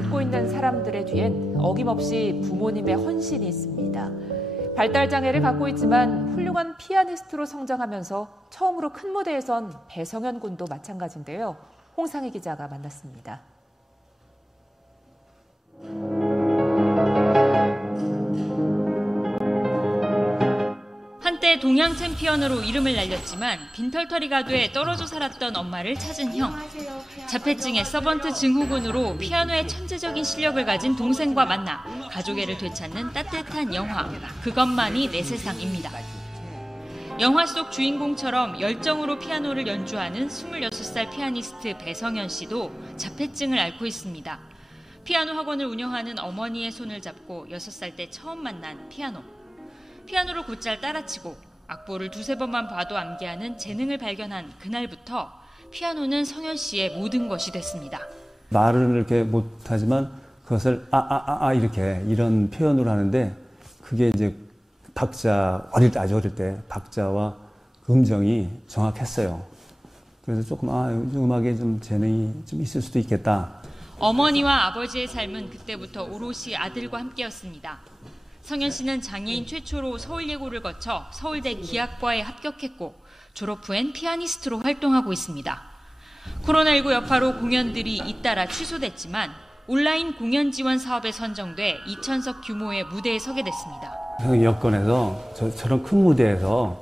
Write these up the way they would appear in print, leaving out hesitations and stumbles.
걷고 있는 사람들의 뒤엔 어김없이 부모님의 헌신이 있습니다. 발달장애를 갖고 있지만 훌륭한 피아니스트로 성장하면서 처음으로 큰 무대에 선 배성현 군도 마찬가지인데요. 홍상희 기자가 만났습니다. 한때 동양 챔피언으로 이름을 날렸지만 빈털터리가 돼 떨어져 살았던 엄마를 찾은 형. 자폐증의 서번트 증후군으로 피아노의 천재적인 실력을 가진 동생과 만나 가족애를 되찾는 따뜻한 영화 그것만이 내 세상입니다. 영화 속 주인공처럼 열정으로 피아노를 연주하는 26살 피아니스트 배성현 씨도 자폐증을 앓고 있습니다. 피아노 학원을 운영하는 어머니의 손을 잡고 6살 때 처음 만난 피아노. 피아노를 곧잘 따라치고 악보를 두세 번만 봐도 암기하는 재능을 발견한 그날부터 피아노는 성현 씨의 모든 것이 됐습니다. 말을 이렇게 못하지만 그것을 이렇게 이런 표현을 하는데 그게 이제 아주 어릴 때 박자와 음정이 정확했어요. 그래서 조금 음악에 좀 재능이 좀 있을 수도 있겠다. 어머니와 아버지의 삶은 그때부터 오롯이 아들과 함께였습니다. 성현 씨는 장애인 최초로 서울예고를 거쳐 서울대 기악과에 합격했고 졸업 후엔 피아니스트로 활동하고 있습니다. 코로나19 여파로 공연들이 잇따라 취소됐지만 온라인 공연 지원 사업에 선정돼 2,000석 규모의 무대에 서게 됐습니다. 여건에서 저런 큰 무대에서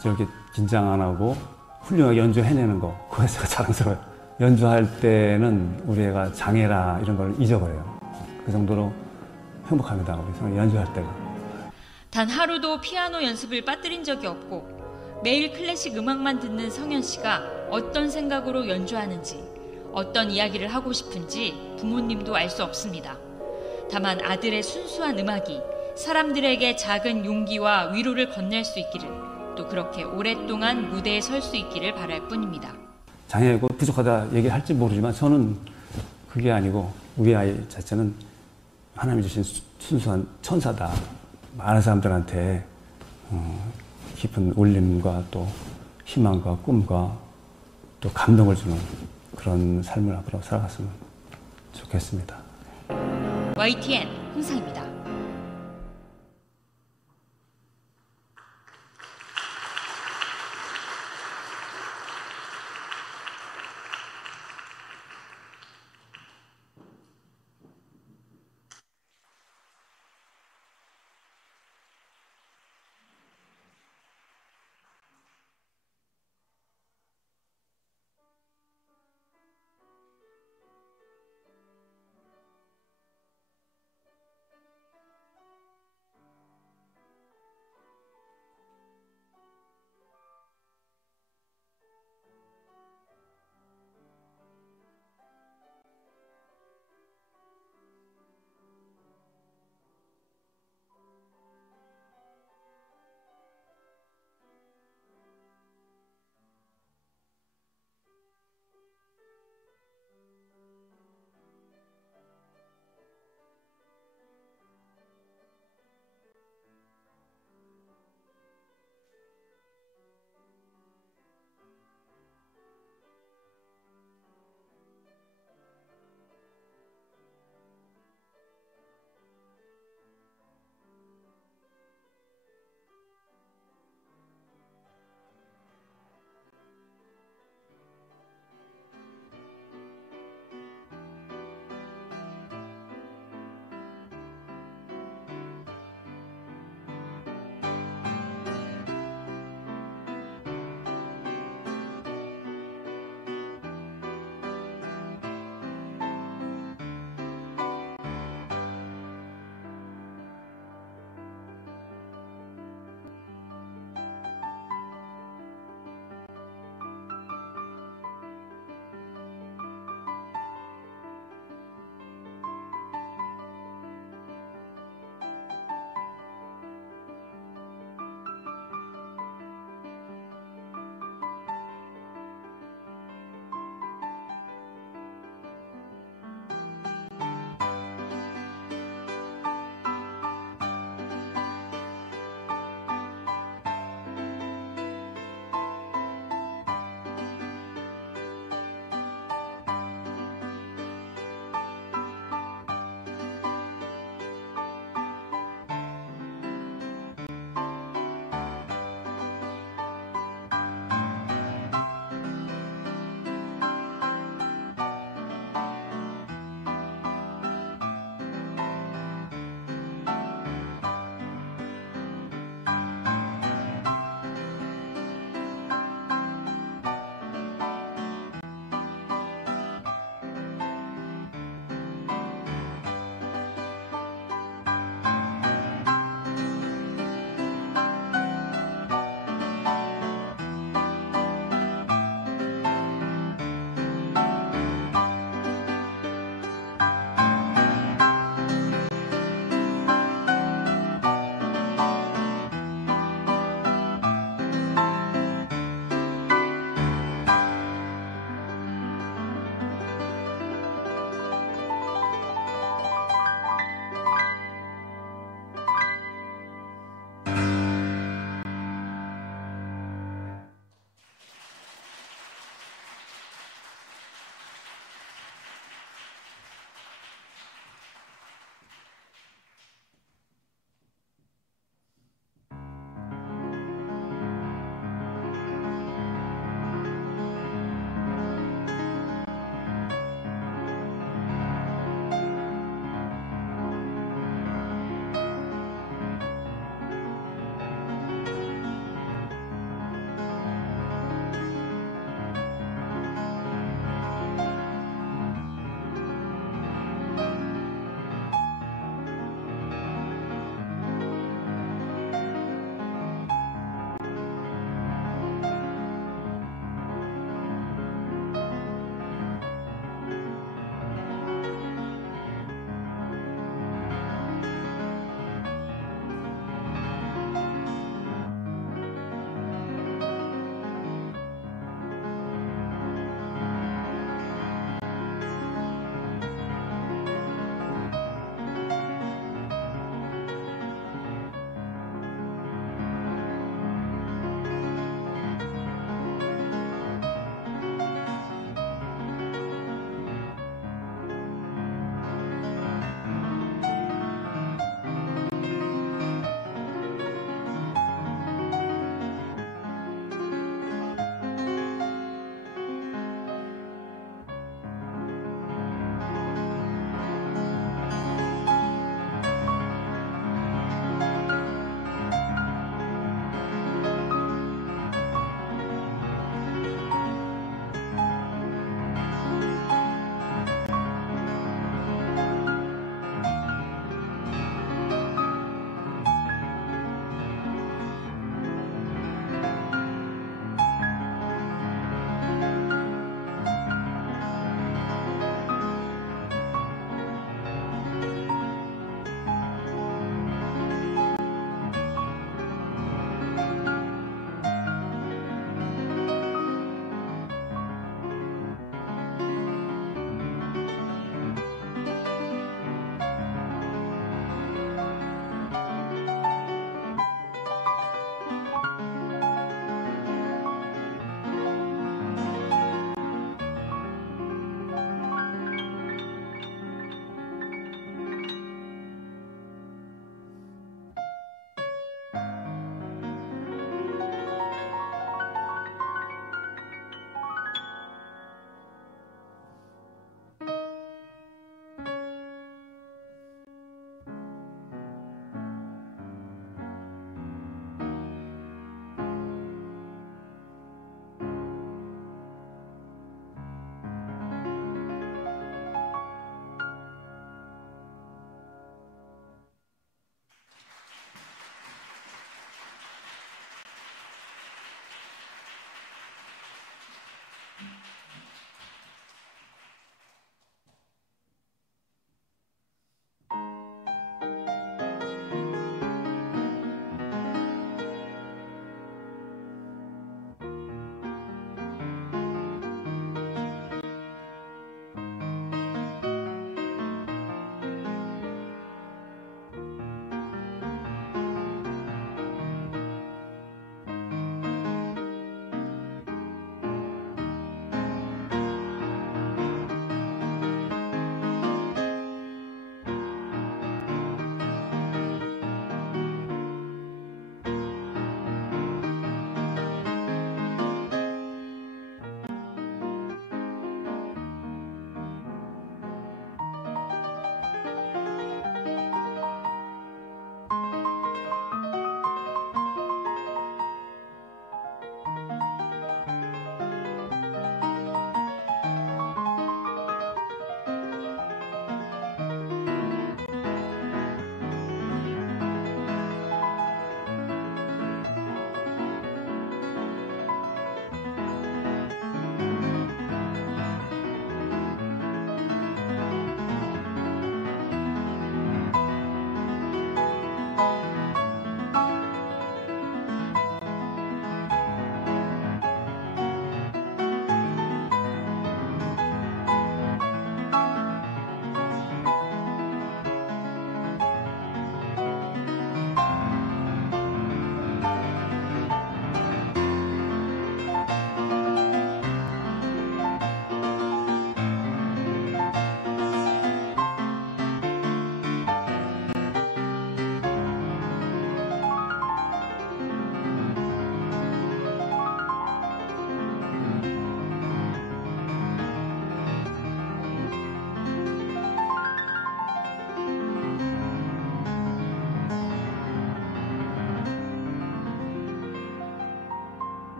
저렇게 긴장 안 하고 훌륭하게 연주해내는 거 그거 제가 자랑스러워요. 연주할 때는 우리 애가 장애라 이런 걸 잊어버려요. 그 정도로 행복합니다. 우리 연주할 때가. 단 하루도 피아노 연습을 빠뜨린 적이 없고 매일 클래식 음악만 듣는 성현 씨가 어떤 생각으로 연주하는지 어떤 이야기를 하고 싶은지 부모님도 알 수 없습니다. 다만 아들의 순수한 음악이 사람들에게 작은 용기와 위로를 건넬 수 있기를 또 그렇게 오랫동안 무대에 설 수 있기를 바랄 뿐입니다. 장애고 부족하다 얘기할지 모르지만 저는 그게 아니고 우리 아이 자체는 하나님이 주신 순수한 천사다. 많은 사람들한테 깊은 울림과 또 희망과 꿈과 또 감동을 주는 그런 삶을 앞으로 살아갔으면 좋겠습니다. YTN 홍상입니다.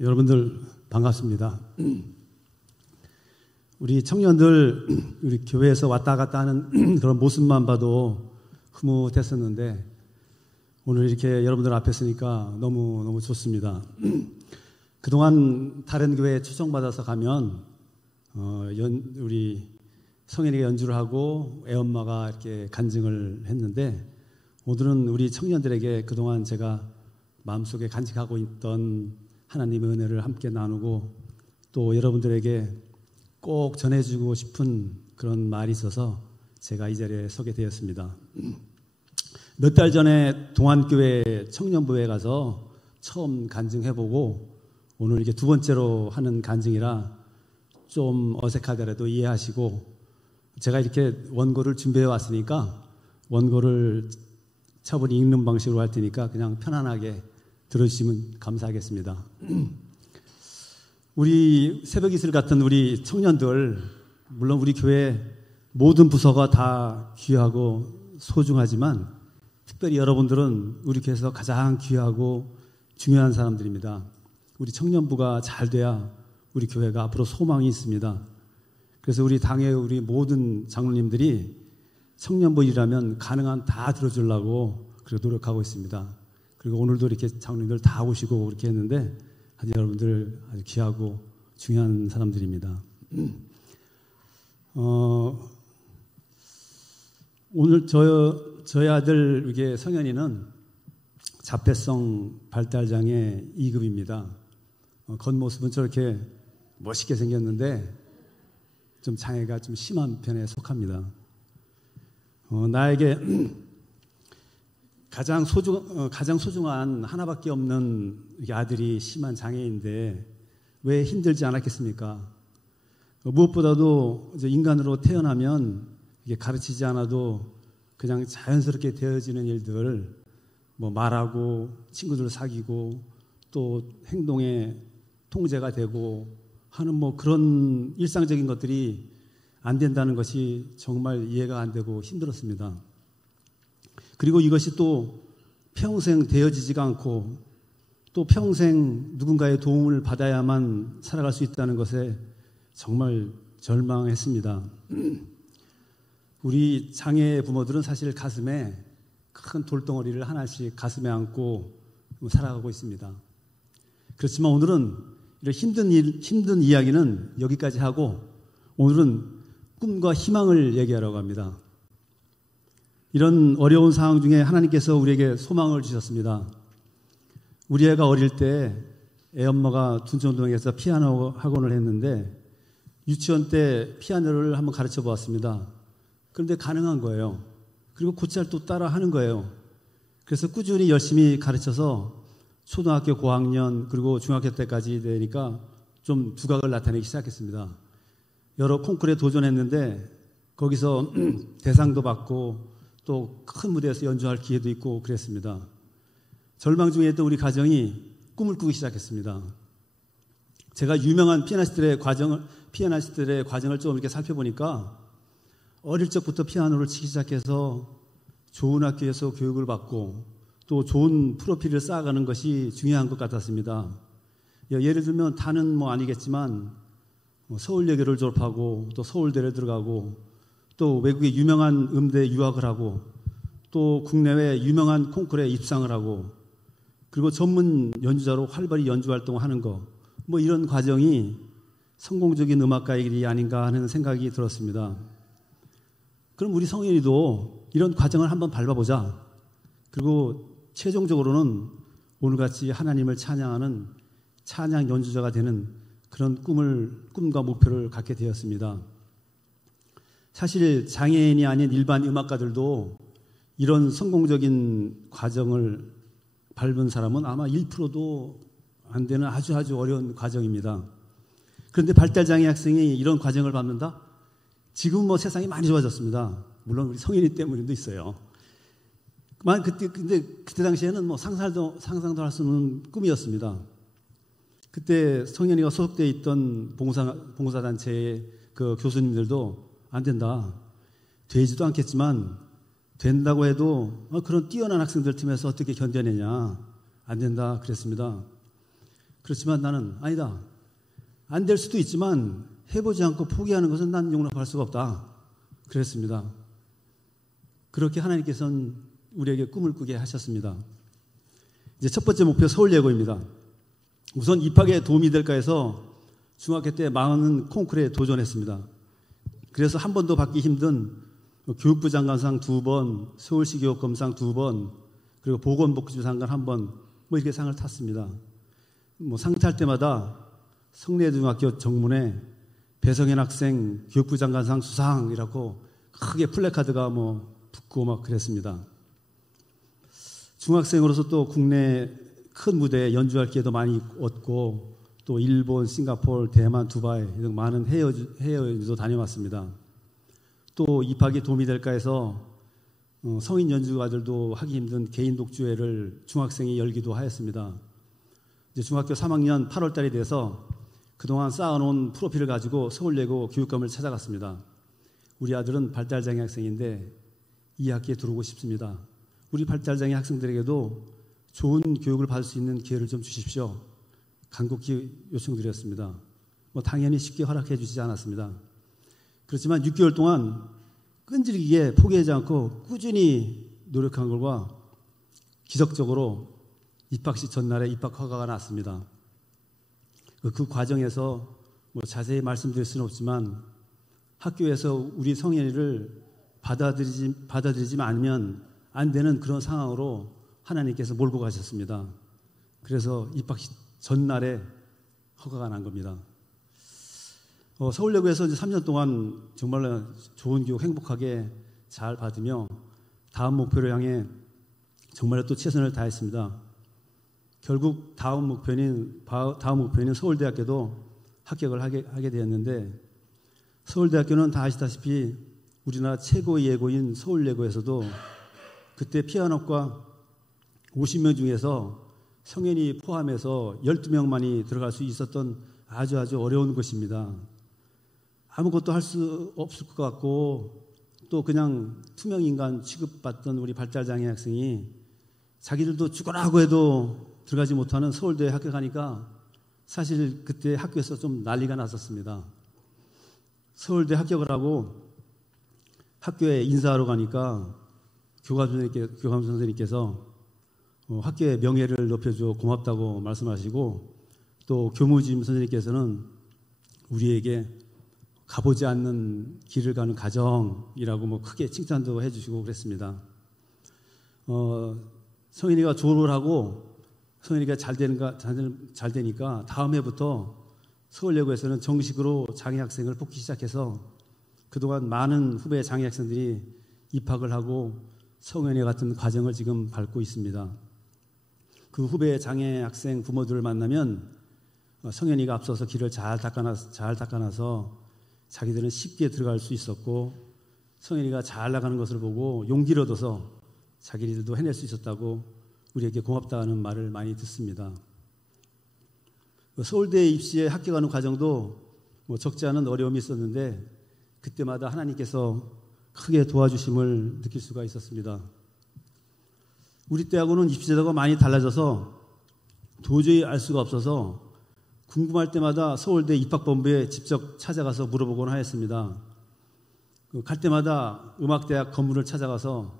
여러분들 반갑습니다. 우리 청년들 우리 교회에서 왔다 갔다 하는 그런 모습만 봐도 흐뭇했었는데 오늘 이렇게 여러분들 앞에 서니까 너무 좋습니다. 그동안 다른 교회에 초청받아서 가면 우리 성현이가 연주를 하고 애엄마가 이렇게 간증을 했는데 오늘은 우리 청년들에게 그동안 제가 마음속에 간직하고 있던 하나님의 은혜를 함께 나누고 또 여러분들에게 꼭 전해주고 싶은 그런 말이 있어서 제가 이 자리에 서게 되었습니다. 몇 달 전에 동안교회 청년부에 가서 처음 간증해보고 오늘 이렇게 두 번째로 하는 간증이라 좀 어색하더라도 이해하시고 제가 이렇게 원고를 준비해 왔으니까 원고를 차분히 읽는 방식으로 할 테니까 그냥 편안하게 들어주시면 감사하겠습니다. 우리 새벽 이슬 같은 우리 청년들, 물론 우리 교회 모든 부서가 다 귀하고 소중하지만 특별히 여러분들은 우리 교회에서 가장 귀하고 중요한 사람들입니다. 우리 청년부가 잘 돼야 우리 교회가 앞으로 소망이 있습니다. 그래서 우리 당의 우리 모든 장로님들이 청년부 일이라면 가능한 다 들어주려고 그렇게 노력하고 있습니다. 그리고 오늘도 이렇게 장로님들 다 오시고 그렇게 했는데 아주 여러분들 아주 귀하고 중요한 사람들입니다. 오늘 저희 아들 이게 성현이는 자폐성 발달장애 2급입니다. 겉모습은 저렇게 멋있게 생겼는데 좀 장애가 좀 심한 편에 속합니다. 나에게 가장 소중한 하나밖에 없는 아들이 심한 장애인데 왜 힘들지 않았겠습니까? 무엇보다도 인간으로 태어나면 이게 가르치지 않아도 그냥 자연스럽게 되어지는 일들, 뭐 말하고 친구들 사귀고 또 행동에 통제가 되고 하는 뭐 그런 일상적인 것들이 안 된다는 것이 정말 이해가 안 되고 힘들었습니다. 그리고 이것이 또 평생 되어지지가 않고 또 평생 누군가의 도움을 받아야만 살아갈 수 있다는 것에 정말 절망했습니다. 우리 장애 부모들은 사실 가슴에 큰 돌덩어리를 하나씩 가슴에 안고 살아가고 있습니다. 그렇지만 오늘은 이런 힘든 이야기는 여기까지 하고 오늘은 꿈과 희망을 얘기하려고 합니다. 이런 어려운 상황 중에 하나님께서 우리에게 소망을 주셨습니다. 우리 애가 어릴 때 애엄마가 둔천동에서 피아노 학원을 했는데 유치원 때 피아노를 한번 가르쳐 보았습니다. 그런데 가능한 거예요. 그리고 곧잘 또 따라 하는 거예요. 그래서 꾸준히 열심히 가르쳐서 초등학교 고학년 그리고 중학교 때까지 되니까 좀 두각을 나타내기 시작했습니다. 여러 콩쿠르에 도전했는데 거기서 대상도 받고 또 큰 무대에서 연주할 기회도 있고 그랬습니다. 절망 중에 있던 우리 가정이 꿈을 꾸기 시작했습니다. 제가 유명한 피아니스트들의 과정을 좀 이렇게 살펴보니까 어릴 적부터 피아노를 치기 시작해서 좋은 학교에서 교육을 받고 또 좋은 프로필을 쌓아가는 것이 중요한 것 같았습니다. 예를 들면 다는 뭐 아니겠지만 서울예교를 졸업하고 또 서울대를 들어가고 또 외국의 유명한 음대에 유학을 하고 또 국내외 유명한 콩쿠르에 입상을 하고 그리고 전문 연주자로 활발히 연주 활동을 하는 거 뭐 이런 과정이 성공적인 음악가의 길이 아닌가 하는 생각이 들었습니다. 그럼 우리 성현이도 이런 과정을 한번 밟아보자. 그리고 최종적으로는 오늘같이 하나님을 찬양하는 찬양 연주자가 되는 그런 꿈과 목표를 갖게 되었습니다. 사실 장애인이 아닌 일반 음악가들도 이런 성공적인 과정을 밟은 사람은 아마 1%도 안 되는 아주 어려운 과정입니다. 그런데 발달장애 학생이 이런 과정을 밟는다? 지금 뭐 세상이 많이 좋아졌습니다. 물론 우리 성인이 때문에도 있어요. 근데 그때 당시에는 뭐 상상도 할 수 없는 꿈이었습니다. 그때 성현이가 소속되어 있던 봉사단체의 그 교수님들도 안 된다. 되지도 않겠지만 된다고 해도 그런 뛰어난 학생들 틈에서 어떻게 견뎌내냐. 안 된다 그랬습니다. 그렇지만 나는 아니다. 안 될 수도 있지만 해보지 않고 포기하는 것은 난 용납할 수가 없다. 그랬습니다. 그렇게 하나님께서는 우리에게 꿈을 꾸게 하셨습니다. 이제 첫 번째 목표 서울예고입니다. 우선 입학에 도움이 될까 해서 중학교 때 많은 콩쿠르에 도전했습니다. 그래서 한 번도 받기 힘든 교육부 장관상 2번, 서울시 교육검상 2번, 그리고 보건복지부 장관 1번, 이렇게 상을 탔습니다. 상 탈 때마다 성내중학교 정문에 배성현 학생 교육부 장관상 수상이라고 크게 플래카드가 붙고 막 그랬습니다. 중학생으로서 또 국내 큰 무대에 연주할 기회도 많이 얻고 또 일본, 싱가포르, 대만, 두바이 등 많은 해외 연주도 다녀왔습니다. 또 입학이 도움이 될까 해서 성인 연주가들도 하기 힘든 개인 독주회를 중학생이 열기도 하였습니다. 이제 중학교 3학년 8월 달이 돼서 그동안 쌓아놓은 프로필을 가지고 서울예고 교육감을 찾아갔습니다. 우리 아들은 발달장애 학생인데 이 학기에 들어오고 싶습니다. 우리 발달장애 학생들에게도 좋은 교육을 받을 수 있는 기회를 좀 주십시오. 간곡히 요청드렸습니다. 당연히 쉽게 허락해 주시지 않았습니다. 그렇지만 6개월 동안 끈질기게 포기하지 않고 꾸준히 노력한 결과 기적적으로 입학식 전날에 입학 허가가 났습니다. 그 과정에서 자세히 말씀드릴 수는 없지만 학교에서 우리 성현이를 받아들이지 않으면 안 되는 그런 상황으로 하나님께서 몰고 가셨습니다. 그래서 입학식 전날에 허가가 난 겁니다. 서울예고에서 이제 3년 동안 정말 좋은 교육 행복하게 잘 받으며 다음 목표를 향해 정말 또 최선을 다했습니다. 결국 다음 목표는 서울대학교도 합격을 하게 되었는데 서울대학교는 다 아시다시피 우리나라 최고의 예고인 서울예고에서도 그때 피아노과 50명 중에서 성현이 포함해서 12명만이 들어갈 수 있었던 아주 어려운 곳입니다. 아무것도 할 수 없을 것 같고 또 그냥 투명인간 취급받던 우리 발달장애 학생이 자기들도 죽으라고 해도 들어가지 못하는 서울대에 합격하니까 사실 그때 학교에서 좀 난리가 났었습니다. 서울대 합격을 하고 학교에 인사하러 가니까 교감 선생님께서 학교의 명예를 높여줘 고맙다고 말씀하시고 또 교무주임 선생님께서는 우리에게 가보지 않는 길을 가는 가정이라고 크게 칭찬도 해주시고 그랬습니다. 성현이가 졸업을 하고 성현이가 잘 되니까 다음 해부터 서울예고에서는 정식으로 장애학생을 뽑기 시작해서 그동안 많은 후배 장애학생들이 입학을 하고 성현이 같은 과정을 지금 밟고 있습니다. 그 후배 장애학생 부모들을 만나면 성현이가 앞서서 길을 잘 닦아놔서 자기들은 쉽게 들어갈 수 있었고 성현이가 잘 나가는 것을 보고 용기를 얻어서 자기들도 해낼 수 있었다고 우리에게 고맙다는 말을 많이 듣습니다. 서울대 입시에 합격하는 과정도 적지 않은 어려움이 있었는데 그때마다 하나님께서 크게 도와주심을 느낄 수가 있었습니다. 우리 때하고는 입시 제도가 많이 달라져서 도저히 알 수가 없어서 궁금할 때마다 서울대 입학본부에 직접 찾아가서 물어보곤 하였습니다. 갈 때마다 음악대학 건물을 찾아가서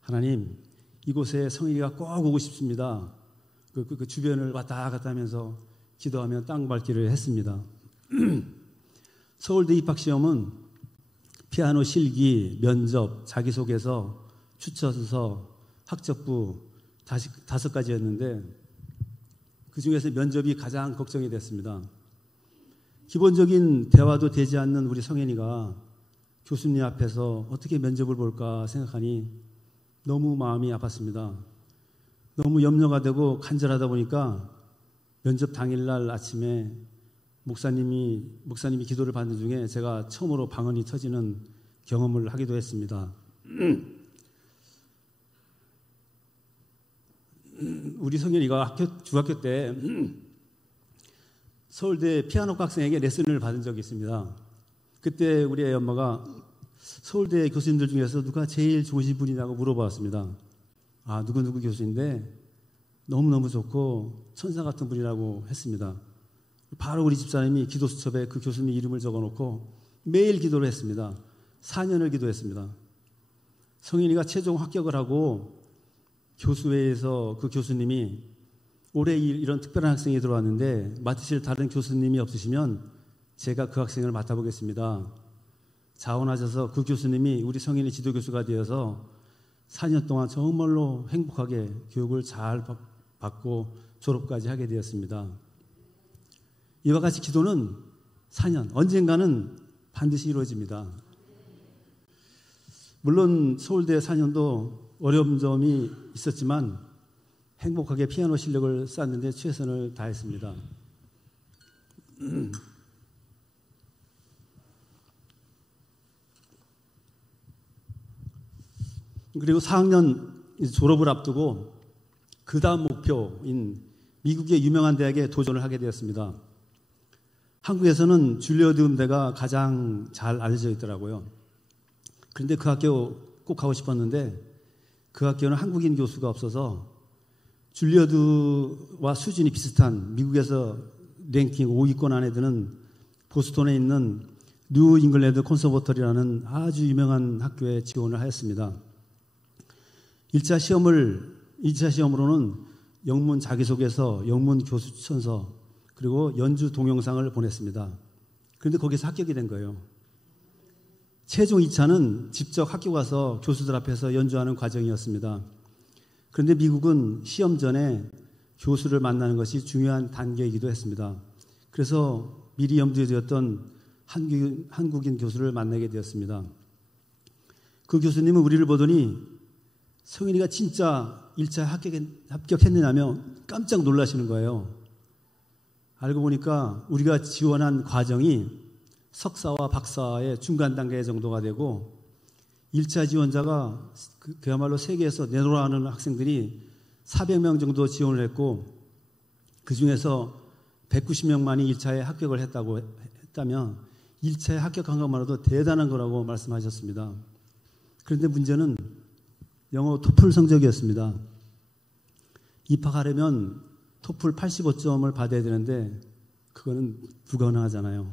하나님 이곳에 성인이가 꼭 오고 싶습니다. 그 주변을 왔다 갔다 하면서 기도하며 땅 밟기를 했습니다. 서울대 입학시험은 피아노 실기, 면접, 자기소개서, 추천서, 학적부 5가지였는데 그 중에서 면접이 가장 걱정이 됐습니다. 기본적인 대화도 되지 않는 우리 성현이가 교수님 앞에서 어떻게 면접을 볼까 생각하니 너무 마음이 아팠습니다. 너무 염려가 되고 간절하다 보니까 면접 당일날 아침에 목사님이 기도를 받는 중에 제가 처음으로 방언이 터지는 경험을 하기도 했습니다. 우리 성현이가 중학교 때 서울대 피아노과 학생에게 레슨을 받은 적이 있습니다. 그때 우리 애 엄마가 서울대 교수님들 중에서 누가 제일 좋으신 분이냐고 물어봤습니다. 누구 교수인데 너무너무 좋고 천사 같은 분이라고 했습니다. 바로 우리 집사님이 기도수첩에 그 교수님 이름을 적어놓고 매일 기도를 했습니다. 4년을 기도했습니다. 성인이가 최종 합격을 하고 교수회에서 그 교수님이 올해 이런 특별한 학생이 들어왔는데 맡으실 다른 교수님이 없으시면 제가 그 학생을 맡아보겠습니다. 자원하셔서 그 교수님이 우리 성인의 지도교수가 되어서 4년 동안 정말로 행복하게 교육을 잘 받고 졸업까지 하게 되었습니다. 이와 같이 기도는 4년, 언젠가는 반드시 이루어집니다. 물론 서울대 4년도 어려운 점이 있었지만 행복하게 피아노 실력을 쌓는데 최선을 다했습니다. 그리고 4학년 졸업을 앞두고 그 다음 목표인 미국의 유명한 대학에 도전을 하게 되었습니다. 한국에서는 줄리어드 음대가 가장 잘 알려져 있더라고요. 그런데 그 학교 꼭 가고 싶었는데 그 학교는 한국인 교수가 없어서 줄리어드와 수준이 비슷한 미국에서 랭킹 5위권 안에 드는 보스턴에 있는 뉴 잉글랜드 콘서버터리라는 아주 유명한 학교에 지원을 하였습니다. 1차 시험으로는 영문 자기소개서, 영문 교수 추천서, 그리고 연주 동영상을 보냈습니다. 그런데 거기서 합격이 된 거예요. 최종 2차는 직접 학교 가서 교수들 앞에서 연주하는 과정이었습니다. 그런데 미국은 시험 전에 교수를 만나는 것이 중요한 단계이기도 했습니다. 그래서 미리 염두에 두었던 한국인 교수를 만나게 되었습니다. 그 교수님은 우리를 보더니 성인이가 진짜 1차 합격했느냐며 깜짝 놀라시는 거예요. 알고 보니까 우리가 지원한 과정이 석사와 박사의 중간 단계 정도가 되고 1차 지원자가 그야말로 세계에서 내노라하는 학생들이 400명 정도 지원을 했고 그중에서 190명만이 1차에 합격을 했다면 1차에 합격한 것만으로도 대단한 거라고 말씀하셨습니다. 그런데 문제는 영어 토플 성적이었습니다. 입학하려면 토플 85점을 받아야 되는데 그거는 불가능하잖아요.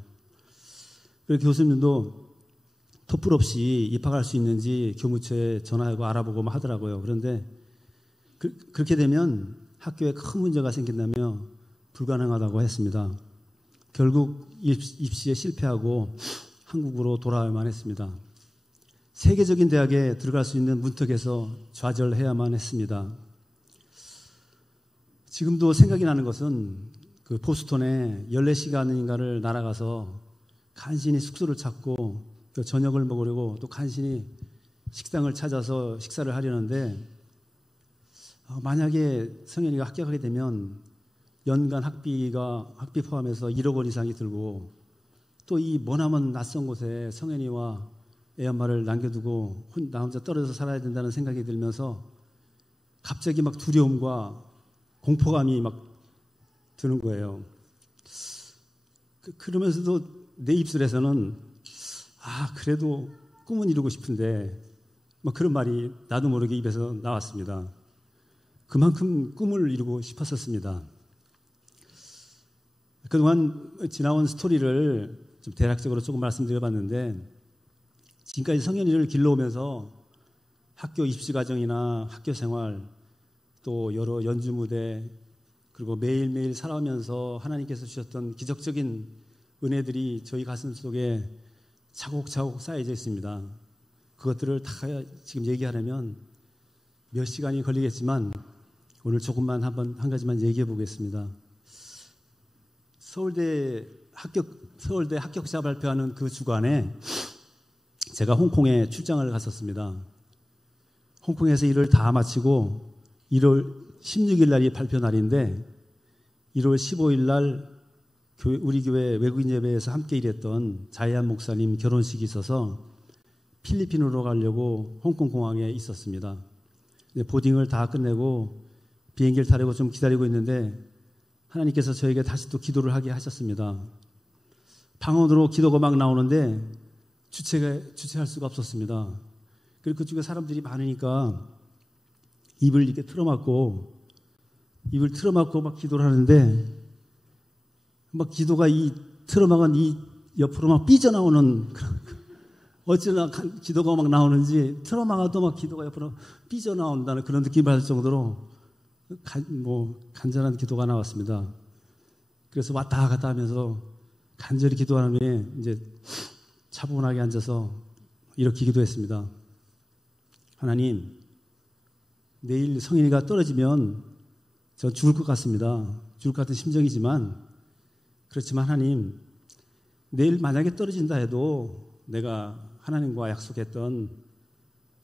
그래서 교수님도 토플 없이 입학할 수 있는지 교무처에 전화하고 알아보고 하더라고요. 그런데 그렇게 되면 학교에 큰 문제가 생긴다며 불가능하다고 했습니다. 결국 입시에 실패하고 한국으로 돌아와야만 했습니다. 세계적인 대학에 들어갈 수 있는 문턱에서 좌절해야만 했습니다. 지금도 생각이 나는 것은 그 보스턴에 14시간인가를 날아가서 간신히 숙소를 찾고 또 저녁을 먹으려고 또 간신히 식당을 찾아서 식사를 하려는데 만약에 성현이가 합격하게 되면 연간 학비 포함해서 1억 원 이상이 들고 또 이 머나먼 낯선 곳에 성현이와 애 엄마를 남겨두고 나 혼자 떨어져서 살아야 된다는 생각이 들면서 갑자기 막 두려움과 공포감이 막 드는 거예요. 그러면서도 내 입술에서는 그래도 꿈은 이루고 싶은데 막 그런 말이 나도 모르게 입에서 나왔습니다. 그만큼 꿈을 이루고 싶었었습니다. 그동안 지나온 스토리를 좀 대략적으로 조금 말씀드려봤는데 지금까지 성현이를 길러오면서 학교 입시 과정이나 학교 생활 또 여러 연주 무대 그리고 매일매일 살아오면서 하나님께서 주셨던 기적적인 은혜들이 저희 가슴 속에 차곡차곡 쌓여져 있습니다. 그것들을 다 지금 얘기하려면 몇 시간이 걸리겠지만 오늘 조금만 한 가지만 얘기해 보겠습니다. 서울대 합격자 발표하는 그 주간에 제가 홍콩에 출장을 갔었습니다. 홍콩에서 일을 다 마치고 1월 16일 날이 발표 날인데 1월 15일 날 우리 교회 외국인 예배에서 함께 일했던 자이안 목사님 결혼식이 있어서 필리핀으로 가려고 홍콩 공항에 있었습니다. 보딩을 다 끝내고 비행기를 타려고 좀 기다리고 있는데 하나님께서 저에게 다시 또 기도를 하게 하셨습니다. 방언으로 기도가 막 나오는데 주체할 수가 없었습니다. 그리고 그쪽에 사람들이 많으니까 입을 이렇게 틀어막고 입을 틀어막고 막 기도를 하는데 막 기도가 이 틀어막은 이 옆으로 막 삐져나오는 어찌나 기도가 막 나오는지 틀어막아도 막 기도가 옆으로 삐져나온다는 그런 느낌을 받을 정도로 간절한 기도가 나왔습니다. 그래서 왔다 갔다 하면서 간절히 기도하는 후에 이제 차분하게 앉아서 이렇게 기도했습니다. 하나님, 내일 성인이가 떨어지면 저 죽을 것 같습니다. 죽을 것 같은 심정이지만 그렇지만 하나님, 내일 만약에 떨어진다 해도 내가 하나님과 약속했던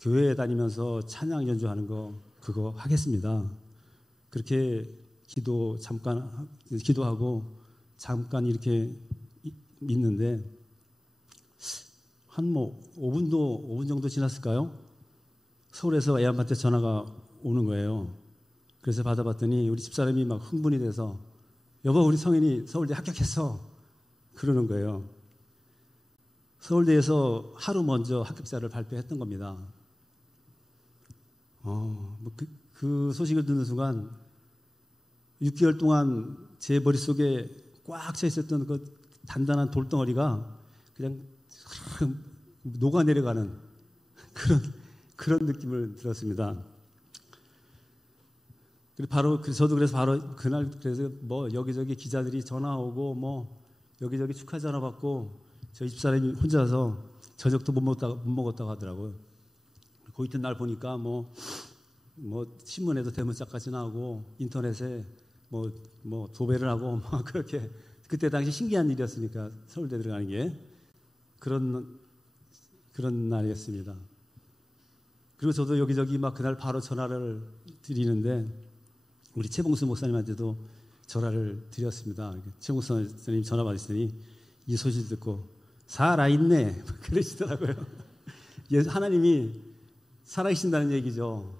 교회에 다니면서 찬양 연주하는 거 그거 하겠습니다. 그렇게 기도하고 잠깐 이렇게 있는데 한 5분 정도 지났을까요? 서울에서 애 아빠한테 전화가 오는 거예요. 그래서 받아봤더니 우리 집사람이 막 흥분이 돼서 여보, 우리 성인이 서울대 합격했어. 그러는 거예요. 서울대에서 하루 먼저 합격자를 발표했던 겁니다. 그 소식을 듣는 순간 6개월 동안 제 머릿속에 꽉 차 있었던 그 단단한 돌덩어리가 그냥 녹아내려가는 그런 느낌을 들었습니다. 저도 그래서 바로 그날 그래서 뭐 여기저기 기자들이 전화 오고 뭐 여기저기 축하 전화 받고 저희 집사람이 혼자서 저녁도 못 먹었다고 하더라고요. 그 이튿날 보니까 뭐 신문에도 대문짝까지 나오고 인터넷에 뭐 도배를 하고 막 그렇게 그때 당시 신기한 일이었으니까 서울대 들어가는 게 그런 날이었습니다. 그리고 저도 여기저기 막 그날 바로 전화를 드리는데 우리 최봉수 목사님한테도 전화를 드렸습니다. 최봉수 목사님 전화 받으시더니 이 소식 듣고 살아있네 그러시더라고요. 하나님이 살아계신다는 얘기죠.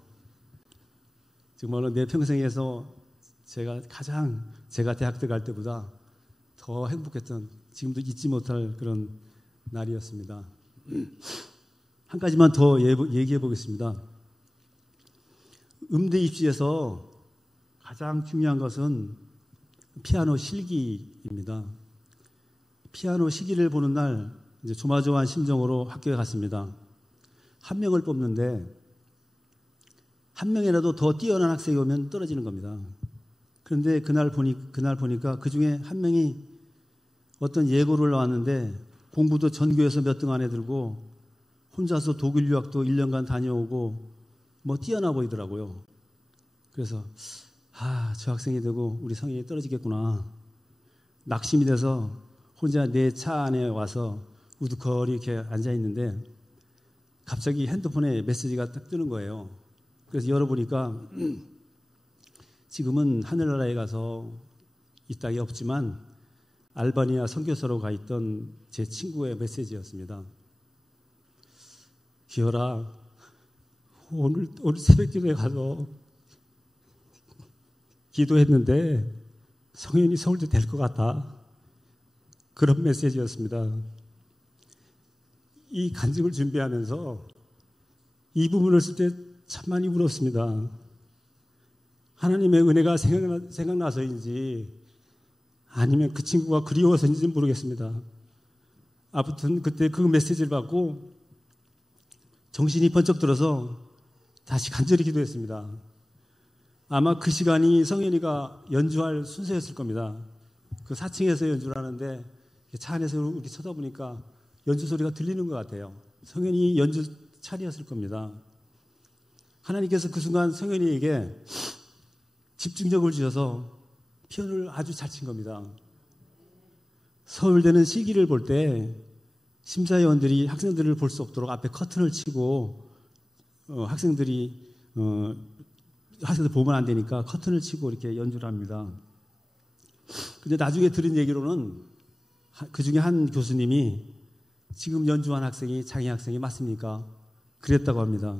정말로 내 평생에서 제가 대학 때 갈 때보다 더 행복했던, 지금도 잊지 못할 그런 날이었습니다. 한 가지만 더 얘기해 보겠습니다. 음대 입시에서 가장 중요한 것은 피아노 실기입니다. 피아노 시기를 보는 날 이제 조마조마한 심정으로 학교에 갔습니다. 한 명을 뽑는데 한 명이라도 더 뛰어난 학생이 오면 떨어지는 겁니다. 그런데 그날 보니까 그 중에 한 명이 어떤 예고를 나왔는데 공부도 전교에서 몇 등 안에 들고 혼자서 독일 유학도 1년간 다녀오고 뭐 뛰어나 보이더라고요. 그래서 저 학생이 되고 우리 성인이 떨어지겠구나. 낙심이 돼서 혼자 내 차 안에 와서 우두커리 이렇게 앉아 있는데 갑자기 핸드폰에 메시지가 딱 뜨는 거예요. 그래서 열어보니까 지금은 하늘나라에 가서 이 땅에 없지만 알바니아 선교사로 가 있던 제 친구의 메시지였습니다. 기어라, 오늘 새벽기도에 가서 기도했는데 성현이 서울대 될 것 같아. 그런 메시지였습니다. 이 간증을 준비하면서 이 부분을 쓸 때 참 많이 울었습니다. 하나님의 은혜가 생각나서인지 아니면 그 친구가 그리워서인지 모르겠습니다. 아무튼 그때 그 메시지를 받고 정신이 번쩍 들어서 다시 간절히 기도했습니다. 아마 그 시간이 성현이가 연주할 순서였을 겁니다. 그 4층에서 연주를 하는데 차 안에서 이렇게 쳐다보니까 연주 소리가 들리는 것 같아요. 성현이 연주 차례였을 겁니다. 하나님께서 그 순간 성현이에게 집중력을 주셔서 피아노를 아주 잘 친 겁니다. 서울대는 시기를 볼 때 심사위원들이 학생들을 볼 수 없도록 앞에 커튼을 치고 학생들 보면 안 되니까 커튼을 치고 이렇게 연주를 합니다. 근데 나중에 들은 얘기로는 그 중에 한 교수님이 지금 연주한 학생이 장애 학생이 맞습니까? 그랬다고 합니다.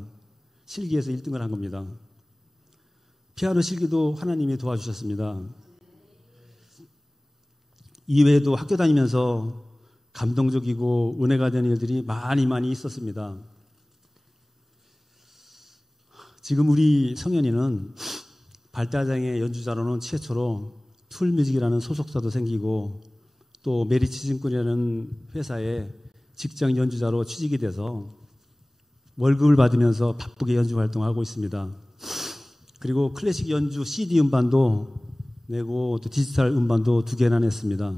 실기에서 1등을 한 겁니다. 피아노 실기도 하나님이 도와주셨습니다. 이외에도 학교 다니면서 감동적이고 은혜가 되는 일들이 많이 있었습니다. 지금 우리 성현이는 발달장애 연주자로는 최초로 툴뮤직이라는 소속사도 생기고 또 메리치증권이라는 회사에 직장 연주자로 취직이 돼서 월급을 받으면서 바쁘게 연주 활동하고 있습니다. 그리고 클래식 연주 CD 음반도 내고 또 디지털 음반도 2개나 냈습니다.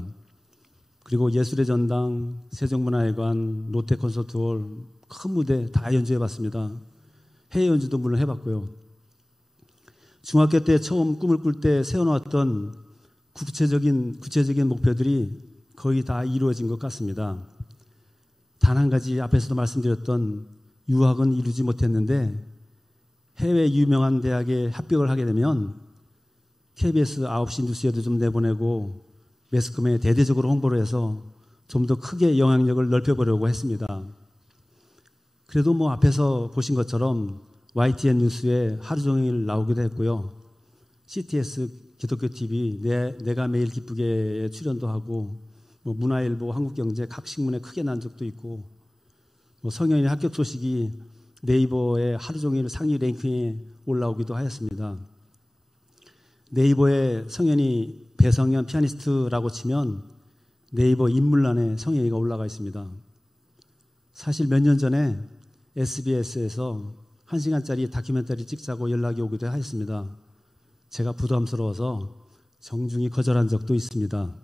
그리고 예술의 전당, 세종문화회관, 롯데콘서트홀 큰 무대 다 연주해봤습니다. 해외 연주도 물론 해봤고요. 중학교 때 처음 꿈을 꿀 때 세워놓았던 구체적인 목표들이 거의 다 이루어진 것 같습니다. 단 한 가지 앞에서도 말씀드렸던 유학은 이루지 못했는데 해외 유명한 대학에 합격을 하게 되면 KBS 9시 뉴스에도 좀 내보내고 매스컴에 대대적으로 홍보를 해서 좀 더 크게 영향력을 넓혀보려고 했습니다. 그래도 뭐 앞에서 보신 것처럼 YTN 뉴스에 하루 종일 나오기도 했고요. CTS 기독교 TV 내가 매일 기쁘게에 출연도 하고 뭐 문화일보, 한국경제 각 신문에 크게 난 적도 있고 뭐 성현이 합격 소식이 네이버에 하루 종일 상위 랭킹에 올라오기도 하였습니다. 네이버에 성현이 배성현 피아니스트라고 치면 네이버 인물란에 성현이가 올라가 있습니다. 사실 몇 년 전에 SBS에서 1시간짜리 다큐멘터리 찍자고 연락이 오기도 하였습니다. 제가 부담스러워서 정중히 거절한 적도 있습니다.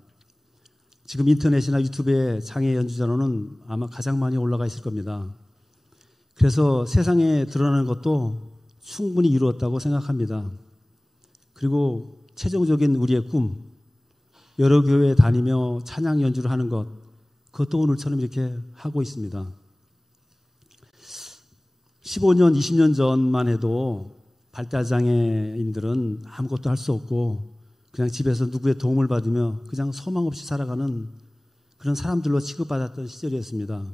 지금 인터넷이나 유튜브에 장애 연주자로는 아마 가장 많이 올라가 있을 겁니다. 그래서 세상에 드러나는 것도 충분히 이루었다고 생각합니다. 그리고 최종적인 우리의 꿈, 여러 교회에 다니며 찬양 연주를 하는 것, 그것도 오늘처럼 이렇게 하고 있습니다. 15년, 20년 전만 해도 발달장애인들은 아무것도 할 수 없고 그냥 집에서 누구의 도움을 받으며 그냥 소망 없이 살아가는 그런 사람들로 취급받았던 시절이었습니다.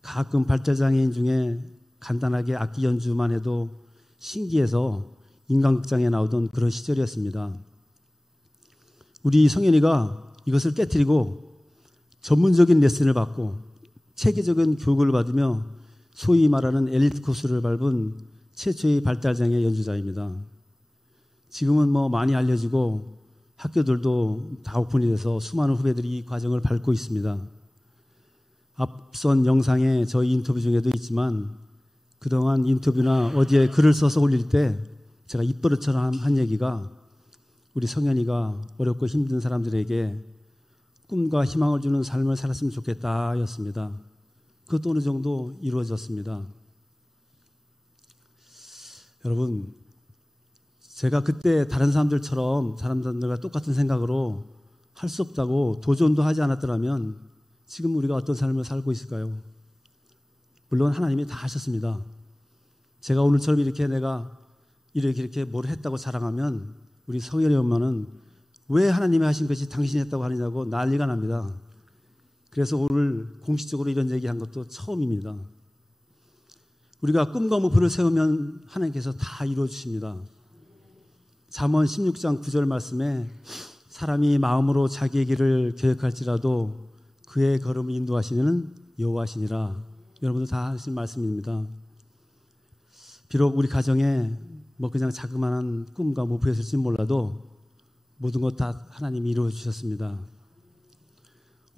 가끔 발달장애인 중에 간단하게 악기 연주만 해도 신기해서 인간극장에 나오던 그런 시절이었습니다. 우리 성현이가 이것을 깨트리고 전문적인 레슨을 받고 체계적인 교육을 받으며 소위 말하는 엘리트 코스를 밟은 최초의 발달장애 연주자입니다. 지금은 뭐 많이 알려지고 학교들도 다 오픈이 돼서 수많은 후배들이 이 과정을 밟고 있습니다. 앞선 영상에 저희 인터뷰 중에도 있지만 그동안 인터뷰나 어디에 글을 써서 올릴 때 제가 입버릇처럼 한 얘기가 우리 성현이가 어렵고 힘든 사람들에게 꿈과 희망을 주는 삶을 살았으면 좋겠다 였습니다. 그것도 어느 정도 이루어졌습니다. 여러분, 제가 그때 다른 사람들과 똑같은 생각으로 할 수 없다고 도전도 하지 않았더라면 지금 우리가 어떤 삶을 살고 있을까요? 물론 하나님이 다 하셨습니다. 제가 오늘처럼 내가 이렇게 뭘 했다고 자랑하면 우리 성현이 엄마는 왜 하나님이 하신 것이 당신이 했다고 하느냐고 난리가 납니다. 그래서 오늘 공식적으로 이런 얘기한 것도 처음입니다. 우리가 꿈과 목표를 세우면 하나님께서 다 이루어주십니다. 잠언 16장 9절 말씀에 사람이 마음으로 자기의 길을 계획할지라도 그의 걸음을 인도하시는 여호와시니라. 여러분들 다 하신 말씀입니다. 비록 우리 가정에 뭐 그냥 자그마한 꿈과 목표였을지 몰라도 모든 것 다 하나님이 이루어 주셨습니다.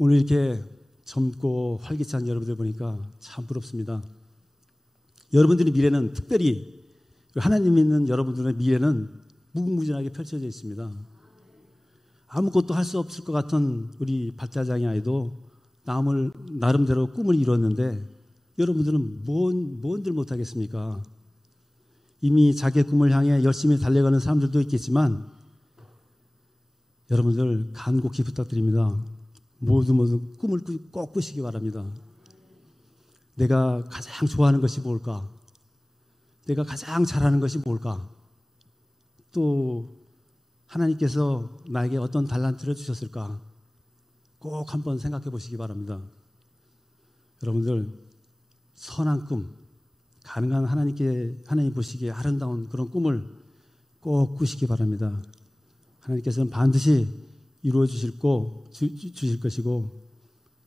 오늘 이렇게 젊고 활기찬 여러분들 보니까 참 부럽습니다. 여러분들의 미래는 특별히 하나님 믿는 여러분들의 미래는 무궁무진하게 펼쳐져 있습니다. 아무것도 할 수 없을 것 같은 우리 발달장애 아이도 나름대로 꿈을 이뤘는데 여러분들은 뭔들 못하겠습니까? 이미 자기의 꿈을 향해 열심히 달려가는 사람들도 있겠지만 여러분들 간곡히 부탁드립니다. 모두 꿈을 꼭 꾸시기 바랍니다. 내가 가장 좋아하는 것이 뭘까? 내가 가장 잘하는 것이 뭘까? 또 하나님께서 나에게 어떤 달란트를 주셨을까? 꼭 한번 생각해 보시기 바랍니다. 여러분들 선한 꿈, 가능한 하나님 보시기에 아름다운 그런 꿈을 꼭 꾸시기 바랍니다. 하나님께서는 반드시 이루어 주실 것이고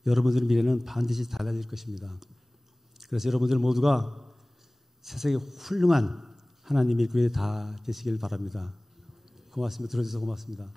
여러분들의 미래는 반드시 달라질 것입니다. 그래서 여러분들 모두가 세상에 훌륭한 하나님의 교회 다 되시길 바랍니다. 고맙습니다. 들어주셔서 고맙습니다.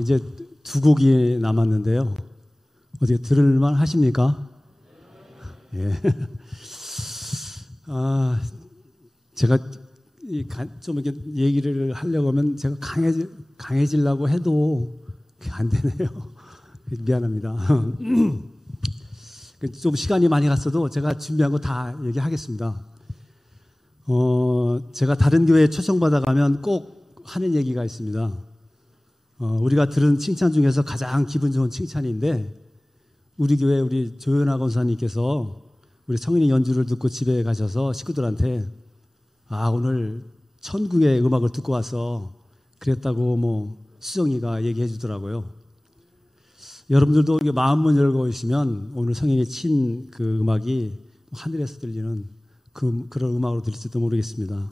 이제 두 곡이 남았는데요. 어떻게 들을만 하십니까? 예. 제가 좀 이렇게 얘기를 하려고 하면 제가 강해지려고 해도 그게 안 되네요. 미안합니다. 좀 시간이 많이 갔어도 제가 준비한 거 다 얘기하겠습니다. 제가 다른 교회에 초청받아 가면 꼭 하는 얘기가 있습니다. 우리가 들은 칭찬 중에서 가장 기분 좋은 칭찬인데, 우리 교회 우리 조연아 권사님께서 우리 성인이 연주를 듣고 집에 가셔서 식구들한테 오늘 천국의 음악을 듣고 와서 그랬다고 수정이가 얘기해 주더라고요. 여러분들도 이게 마음문 열고 있으면 오늘 성인이 친 그 음악이 하늘에서 들리는 그런 음악으로 들릴지도 모르겠습니다.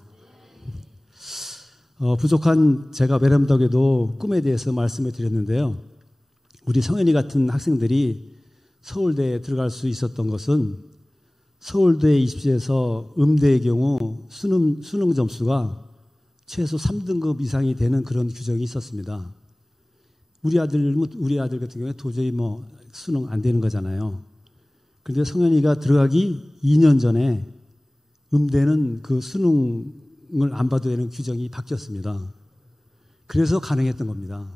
부족한 제가 베람덕에도 꿈에 대해서 말씀을 드렸는데요. 우리 성현이 같은 학생들이 서울대에 들어갈 수 있었던 것은 서울대 입시에서 음대의 경우 수능 점수가 최소 3등급 이상이 되는 그런 규정이 있었습니다. 우리 아들 같은 경우에 도저히 수능 안 되는 거잖아요. 그런데 성현이가 들어가기 2년 전에 음대는 그 수능을 안 봐도 되는 규정이 바뀌었습니다. 그래서 가능했던 겁니다.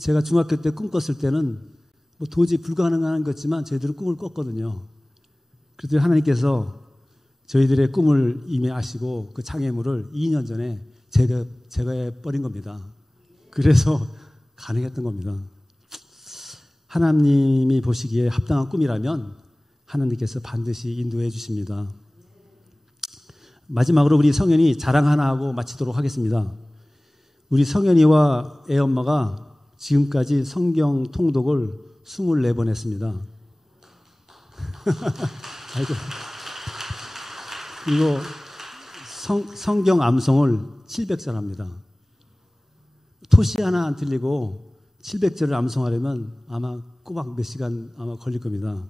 제가 중학교 때 꿈 꿨을 때는 도저히 불가능한 것지만 저희들은 꿈을 꿨거든요. 그랬더니 하나님께서 저희들의 꿈을 이미 아시고 그 장애물을 2년 전에 제거해 버린 겁니다. 그래서 가능했던 겁니다. 하나님이 보시기에 합당한 꿈이라면 하나님께서 반드시 인도해 주십니다. 마지막으로 우리 성현이 자랑 하나 하고 마치도록 하겠습니다. 우리 성현이와 애엄마가 지금까지 성경 통독을 24번 했습니다. 그리고 성경 암송을 700절 합니다. 토시 하나 안 틀리고 700절을 암송하려면 아마 꼬박 몇 시간 아마 걸릴 겁니다.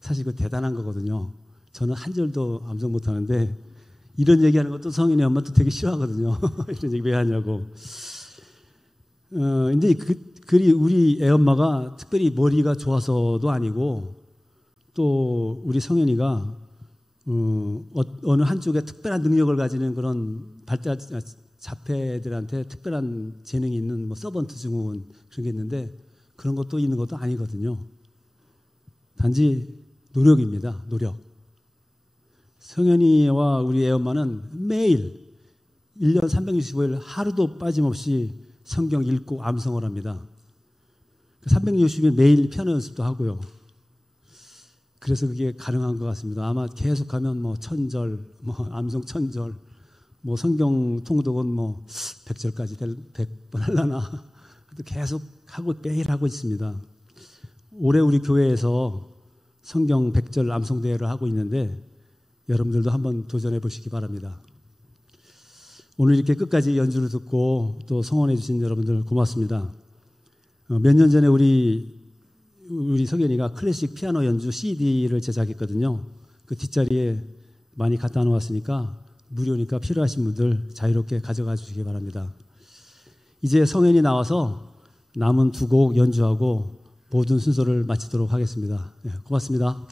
사실 그 대단한 거거든요. 저는 한 절도 암송 못하는데 이런 얘기하는 것도 성인의 엄마도 되게 싫어하거든요. 이런 얘기 왜 하냐고. 근데 우리 애엄마가 특별히 머리가 좋아서도 아니고 또 우리 성현이가 어느 한쪽에 특별한 능력을 가지는 그런 자폐들한테 특별한 재능이 있는 서번트 증후군 그런 게 있는데 그런 것도 있는 것도 아니거든요. 단지 노력입니다. 노력. 성현이와 우리 애엄마는 매일 1년 365일 하루도 빠짐없이 성경 읽고 암송을 합니다. 360일 매일 피아노 연습도 하고요. 그래서 그게 가능한 것 같습니다. 아마 계속하면 1000절, 암송 1000절, 성경 통독은 100절까지 100번 하려나 계속 하고 매일 하고 있습니다. 올해 우리 교회에서 성경 100절 암송 대회를 하고 있는데 여러분들도 한번 도전해 보시기 바랍니다. 오늘 이렇게 끝까지 연주를 듣고 또 성원해 주신 여러분들 고맙습니다. 몇 년 전에 우리 성현이가 클래식 피아노 연주 CD를 제작했거든요. 그 뒷자리에 많이 갖다 놓았으니까 무료니까 필요하신 분들 자유롭게 가져가 주시기 바랍니다. 이제 성현이 나와서 남은 두 곡 연주하고 모든 순서를 마치도록 하겠습니다. 네, 고맙습니다.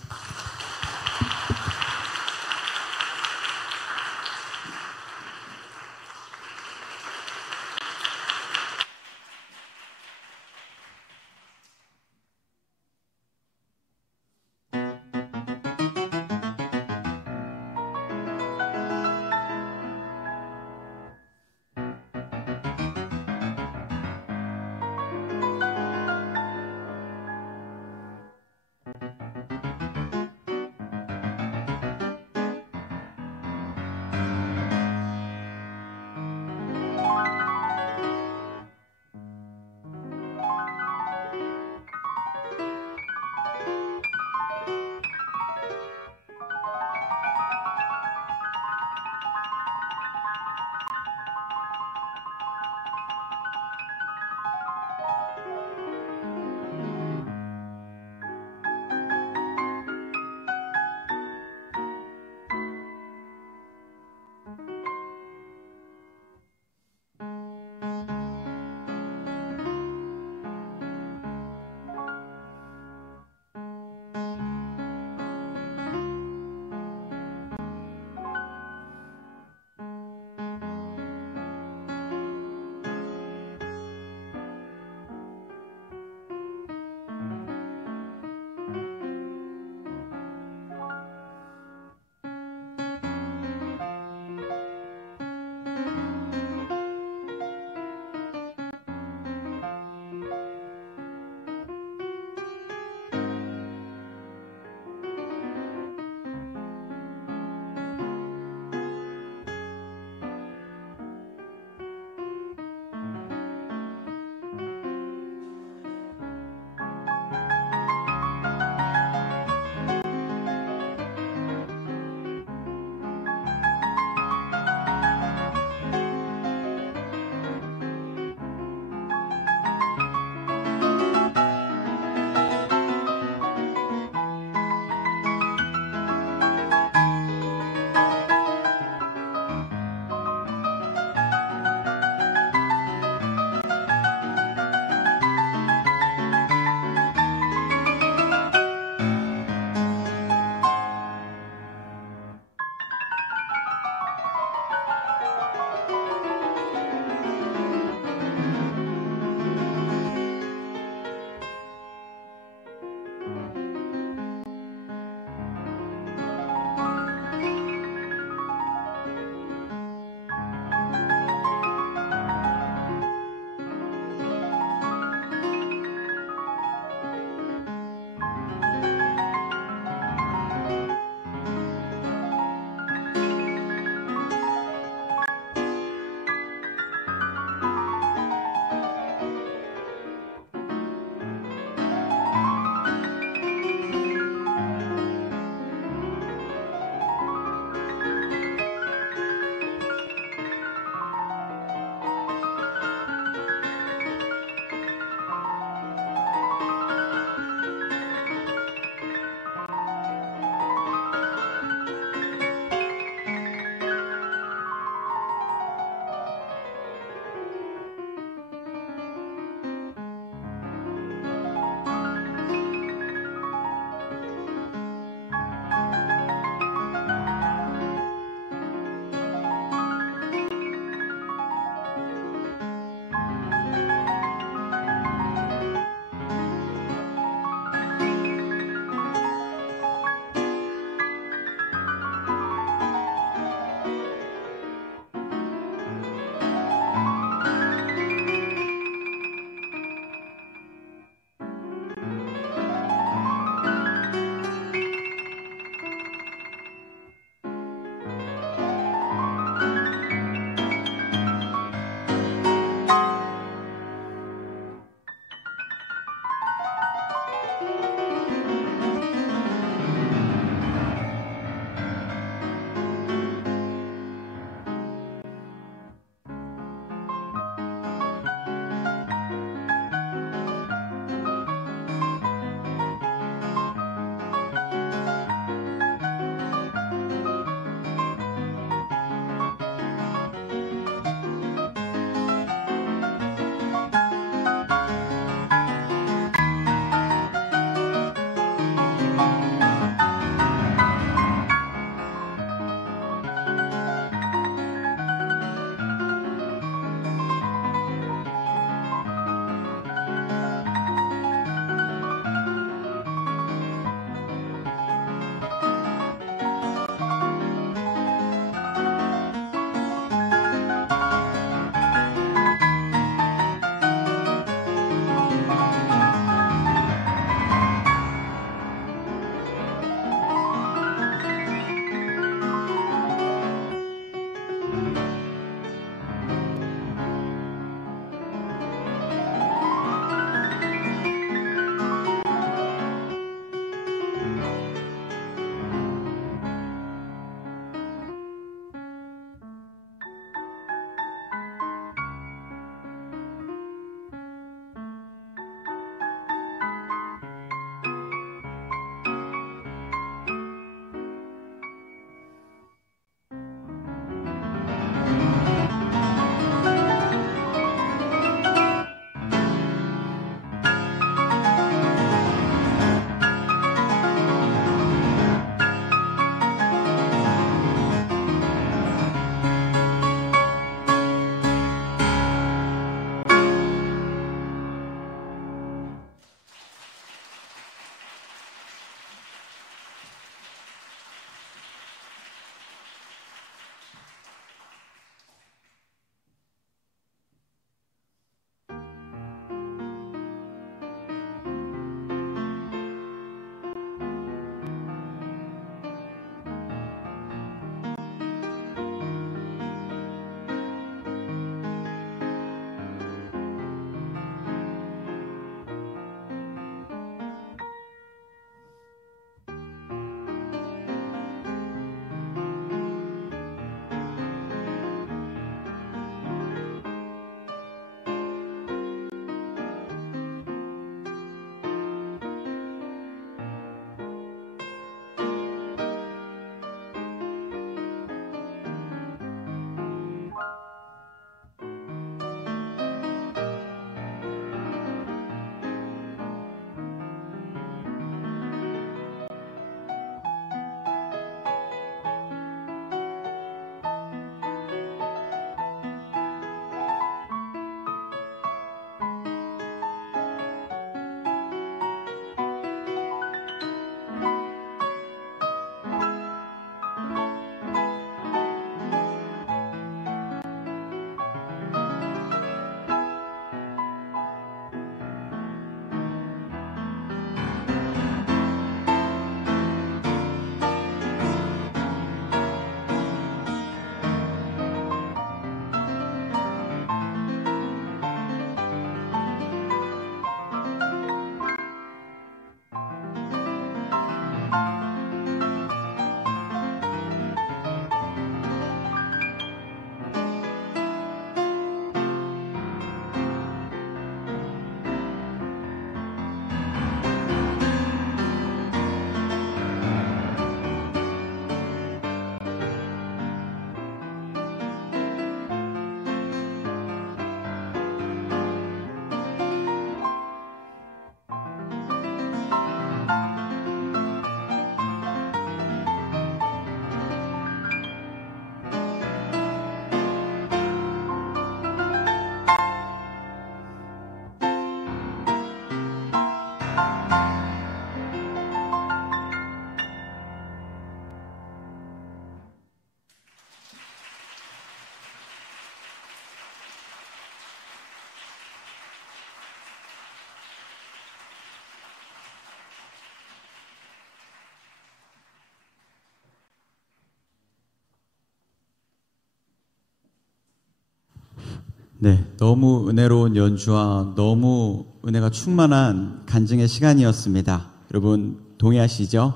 네, 너무 은혜로운 연주와 너무 은혜가 충만한 간증의 시간이었습니다. 여러분 동의하시죠?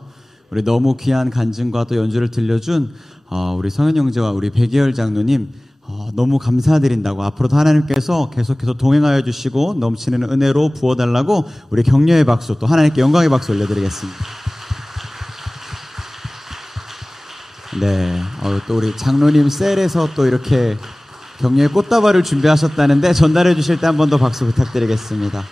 우리 너무 귀한 간증과 또 연주를 들려준 우리 성현 형제와 우리 백이열 장로님 너무 감사드린다고, 앞으로도 하나님께서 계속해서 동행하여 주시고 넘치는 은혜로 부어달라고 우리 격려의 박수, 또 하나님께 영광의 박수 올려드리겠습니다. 네, 또 우리 장로님 셀에서 또 이렇게 격려의 꽃다발을 준비하셨다는데 전달해 주실 때 한 번 더 박수 부탁드리겠습니다.